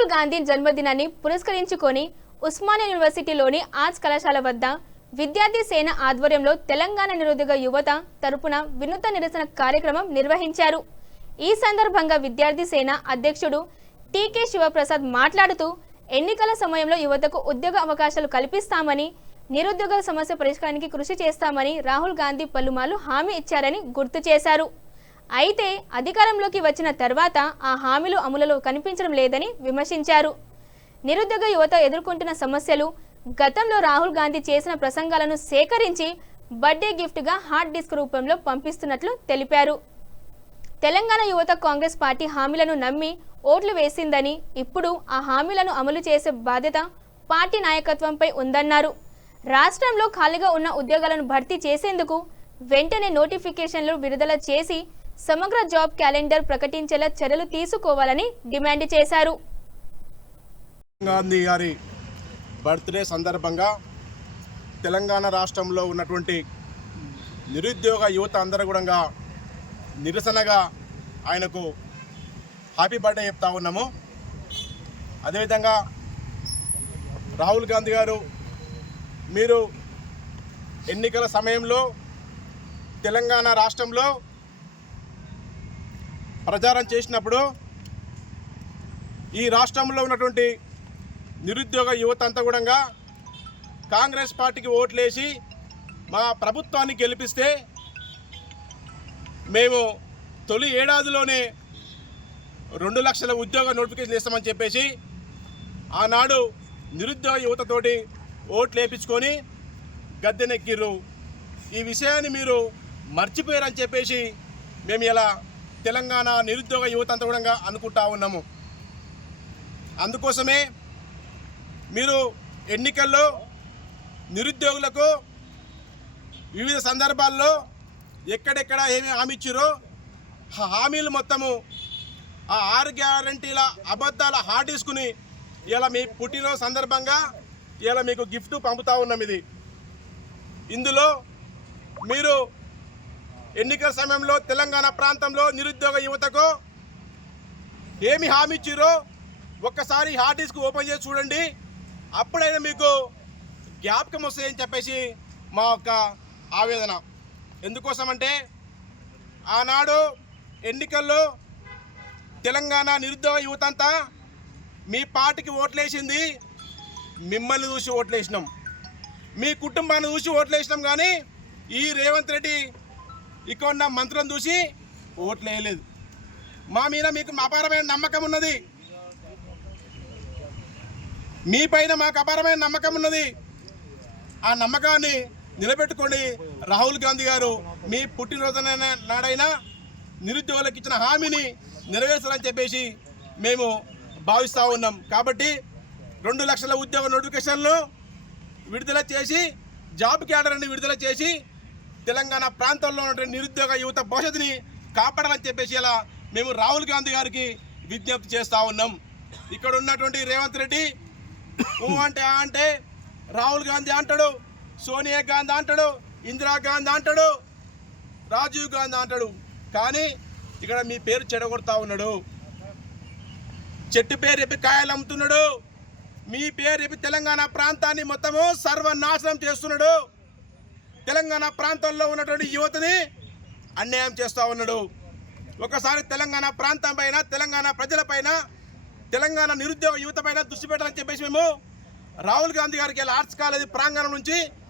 రాహుల్ గాంధీ జన్మదినాన్ని పురస్కరించుకొని ఉస్మానియా యూనివర్సిటీలోని ఆర్ట్స్ కళాశాల వద్ద విద్యార్థి సేన ఆధ్వర్యంలో తెలంగాణ నిరుద్యోగ యువత తరపున వినూత్న నిరసన కార్యక్రమం నిర్వహించారు। ఈ సందర్భంగా విద్యార్థి సేన అధ్యక్షుడు టీకే శివప్రసాద్ మాట్లాడుతూ ఎన్నికల సమయంలో యువతకు ఉద్యోగ అవకాశాలు కల్పిస్తామని, నిరుద్యోగ సమస్య పరిష్కారానికి కృషి చేస్తామని రాహుల్ గాంధీ పలుమార్లు హామీ ఇచ్చారని గుర్తు చేశారు। అయితే అధికారంలోకి వచ్చిన తర్వాత ఆ హామీలు అమలులో కనిపించడం లేదని విమర్శించారు। నిరుద్యోగ యువత ఎదుర్కొంటున్న సమస్యలు, గతంలో రాహుల్ గాంధీ చేసిన ప్రసంగాలను సేకరించి బర్త్డే గిఫ్ట్గా హార్డ్ డిస్క్ రూపంలో పంపిస్తున్నట్లు తెలిపారు। తెలంగాణ యువత కాంగ్రెస్ పార్టీ హామీలను నమ్మి ఓట్లు వేసిందని, ఇప్పుడు ఆ హామీలను అమలు చేసే బాధ్యత పార్టీ నాయకత్వంపై ఉందన్నారు। రాష్ట్రంలో ఖాళీగా ఉన్న ఉద్యోగాలను భర్తీ చేసేందుకు వెంటనే నోటిఫికేషన్లు విడుదల చేసి సమగ్ర జాబ్ క్యాలెండర్ ప్రకటించేలా చర్యలు తీసుకోవాలని డిమాండ్ చేశారు। గాంధీ గారి బర్త్డే సందర్భంగా తెలంగాణ రాష్ట్రంలో ఉన్నటువంటి నిరుద్యోగ యువత అందరూ కూడా నిరసనగా ఆయనకు హ్యాపీ బర్త్డే చెప్తా ఉన్నాము। అదేవిధంగా రాహుల్ గాంధీ గారు, మీరు ఎన్నికల సమయంలో తెలంగాణ రాష్ట్రంలో ప్రచారం చేసినప్పుడు ఈ రాష్ట్రంలో ఉన్నటువంటి నిరుద్యోగ యువత అంతా కూడా కాంగ్రెస్ పార్టీకి ఓట్లేసి మా ప్రభుత్వాన్ని గెలిపిస్తే మేము తొలి ఏడాదిలోనే 2 లక్షల ఉద్యోగ నోటిఫికేషన్ ఇస్తామని చెప్పేసి ఆనాడు నిరుద్యోగ యువతతోటి ఓట్లు వేయించుకొని గద్దెనెక్కిర్రు। ఈ విషయాన్ని మీరు మర్చిపోయారని చెప్పేసి మేము ఇలా తెలంగాణ నిరుద్యోగ యువత అంతా కూడా అనుకుంటా ఉన్నాము। అందుకోసమే మీరు ఎన్నికల్లో నిరుద్యోగులకు వివిధ సందర్భాల్లో ఎక్కడెక్కడ ఏమి హామీ ఇచ్చారో ఆ హామీలు మొత్తము ఆ 6 గ్యారంటీల అబద్ధాల హార్డ్ తీసుకుని ఇలా మీ పుట్టినరోజు సందర్భంగా ఇలా మీకు గిఫ్ట్ పంపుతా ఉన్నాం। ఇందులో మీరు ఎన్నికల సమయంలో తెలంగాణ ప్రాంతంలో నిరుద్యోగ యువతకు ఏమి హామీ ఇచ్చారో ఒక్కసారి హార్డ్ డిస్క్ ఓపెన్ చేసి చూడండి, అప్పుడైనా మీకు జ్ఞాపకం వస్తాయని చెప్పేసి మా యొక్క ఆవేదన। ఎందుకోసమంటే ఆనాడు ఎన్నికల్లో తెలంగాణ నిరుద్యోగ యువత అంతా మీ పార్టీకి ఓట్లేసింది, మిమ్మల్ని చూసి ఓట్లేసినాం, మీ కుటుంబాన్ని చూసి ఓట్లేసినాం, కానీ ఈ రేవంత్ రెడ్డి ఇక్కడ ఉన్న మంత్రులను చూసి ఓట్లు వేయలేదు। మా మీద మీకు అపారమైన నమ్మకం ఉన్నది, మీ పైన మాకు అపారమైన నమ్మకం ఉన్నది। ఆ నమ్మకాన్ని నిలబెట్టుకోండి। రాహుల్ గాంధీ గారు మీ పుట్టినరోజు నాడైనా నిరుద్యోగులకు ఇచ్చిన హామీని నెరవేర్చాలని చెప్పేసి మేము భావిస్తూ ఉన్నాం। కాబట్టి 2 లక్షల ఉద్యోగ నోటిఫికేషన్లు విడుదల చేసి జాబ్ క్యాలెండర్ని విడుదల చేసి తెలంగాణ ప్రాంతంలో ఉన్న నిరుద్యోగ యువత భవిష్యత్తుని కాపాడాలని చెప్పేసి ఇలా మేము రాహుల్ గాంధీ గారికి విజ్ఞప్తి చేస్తూ ఉన్నాం। ఇక్కడ ఉన్నటువంటి రేవంత్ రెడ్డి అంటే రాహుల్ గాంధీ అంటాడు, సోనియా గాంధీ అంటాడు, ఇందిరాగాంధీ అంటాడు, రాజీవ్ గాంధీ అంటాడు, కానీ ఇక్కడ మీ పేరు చెడగొడతా ఉన్నాడు। చెట్టు పేరు చెప్పి కాయలు అమ్ముతున్నాడు, మీ పేరు చెప్పి తెలంగాణ ప్రాంతాన్ని మొత్తము సర్వనాశనం చేస్తున్నాడు, తెలంగాణ ప్రాంతంలో ఉన్నటువంటి యువతని అన్యాయం చేస్తూ ఉన్నాడు। ఒకసారి తెలంగాణ ప్రాంతం పైన, తెలంగాణ ప్రజలపైన, తెలంగాణ నిరుద్యోగ యువత పైన దృష్టి పెట్టాలని చెప్పేసి మేము రాహుల్ గాంధీ గారికి ఆర్ట్స్ కాలేజీ ప్రాంగణం నుంచి